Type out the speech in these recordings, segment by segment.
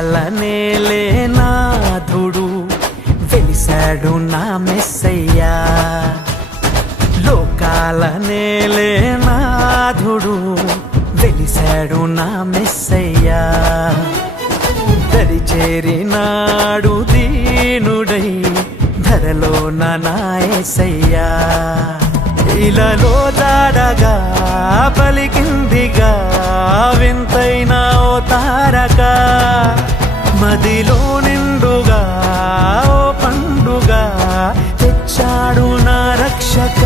లోకాల నేలే నాథుడు వెలిశాడు నా మెస్సయ్యా. లోకాల నేలే నాథుడు వెలిశాడు నా మెస్సయ్యా. దరి చేరినాడు దీనుడై ధరలో నా యేసయ్యా. ఇలలో దాడగా పలికిందిగా వింతైన ఓ తారక, మదిలో నిండుగా ఓ పండుగా తెచ్చాడు నా రక్షక.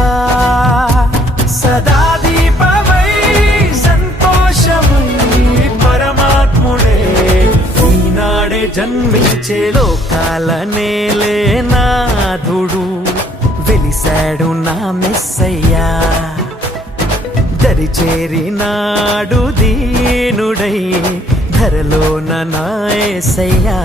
సదా దీపమై సంతోషమై పరమాత్ముడే ఈనాడే జన్మించే లోకాల నేలే నాథుడు వెలిశాడు నా మెస్సయ్యా. దరి చేరినాడు దీనుడై ధరలో నా యేసయ్యా.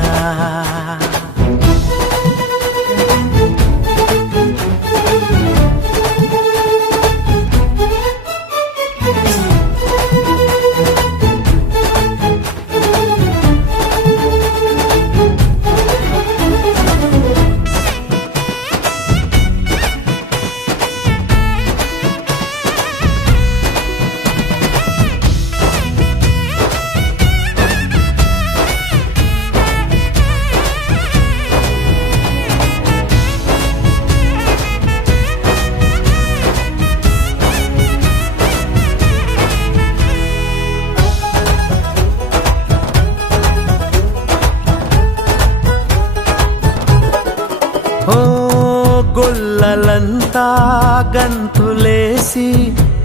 గొల్లలంతా గంతులేసి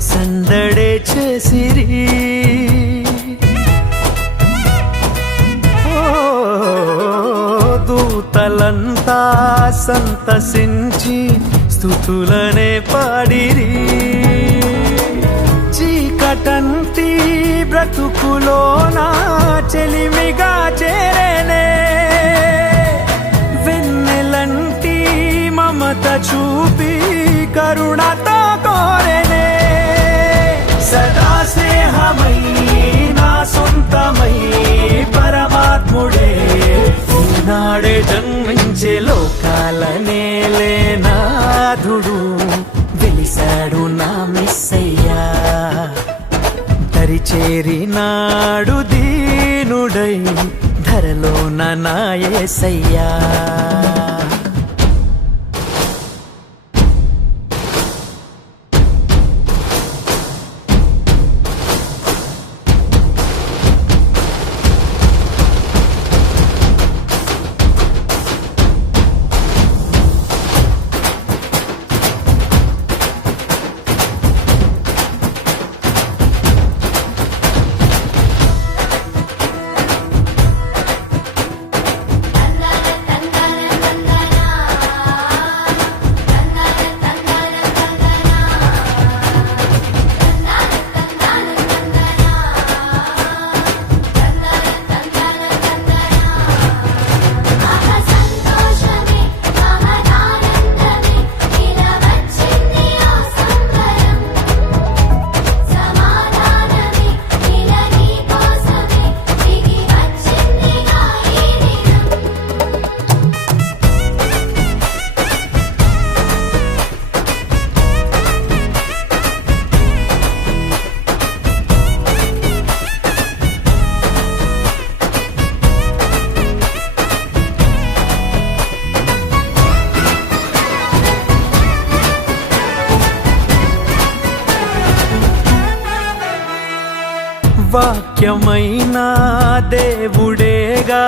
సందడే చేసిరి. దూతలంతా సంతసించి స్తుతులనే పాడిరి. చీకటంటి బ్రతుకులోన చెలిమిగా చేరేనే వెన్నెలంటి మమత చూపి కరుణతో కోరెనే. సదా స్నేహమై నా సొంతమై పరమాత్ముడే ఈనాడే జన్మించే లోకాల నేలే నాథుడు వెలిశాడు నా మెస్సయ్యా. దరి చేరినాడు దీనుడై ధరలో నా యేసయ్యా. వాక్యమైన దేవుడేగా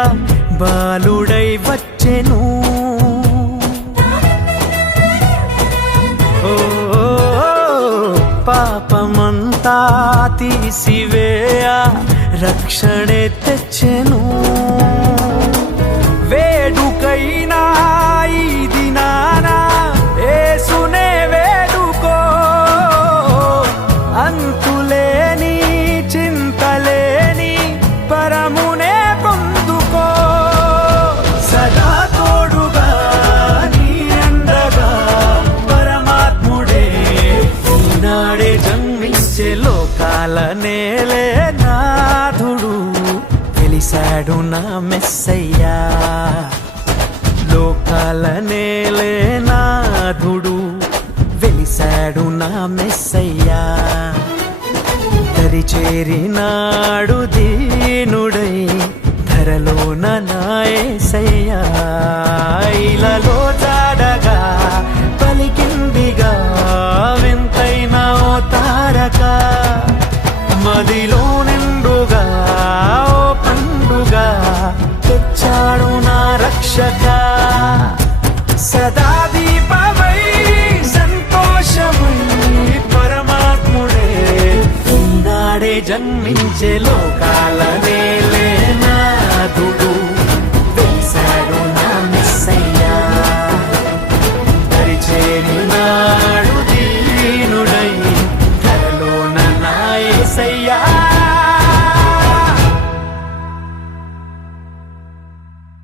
బాలుడై వచ్చెను. ఓ పాపమంతా తీసివేయ రక్షణే తెచ్చెను. వేడుకైనా ఈ దినాన యేసునే వేడుకో, అంతులేని చింతలేని పరమునే పొందుకో. సదా తోడుగా నీ అండగా పరమాత్ముడే ఈనాడే జన్మించే లోకాల నేలే నాథుడు వెలిశాడు వెలిశాడు నా మెస్సయ్యా. లోకాల నేలే నాథుడు వెలిశాడు నా మెస్సయ్యా. దరిచేరినాడు దీనుడై ధరలోన నా యేసయ్యా. ఇలలో జాడగా పలికిందిగా వింతైన ఓ తారక. మదిలో నిండుగా ఓ పండుగా తెచ్చాడు నా రక్షక. సదా దీపమై సంతోషమై పరమాత్ముడే ఈనాడే జన్మించే లోకాల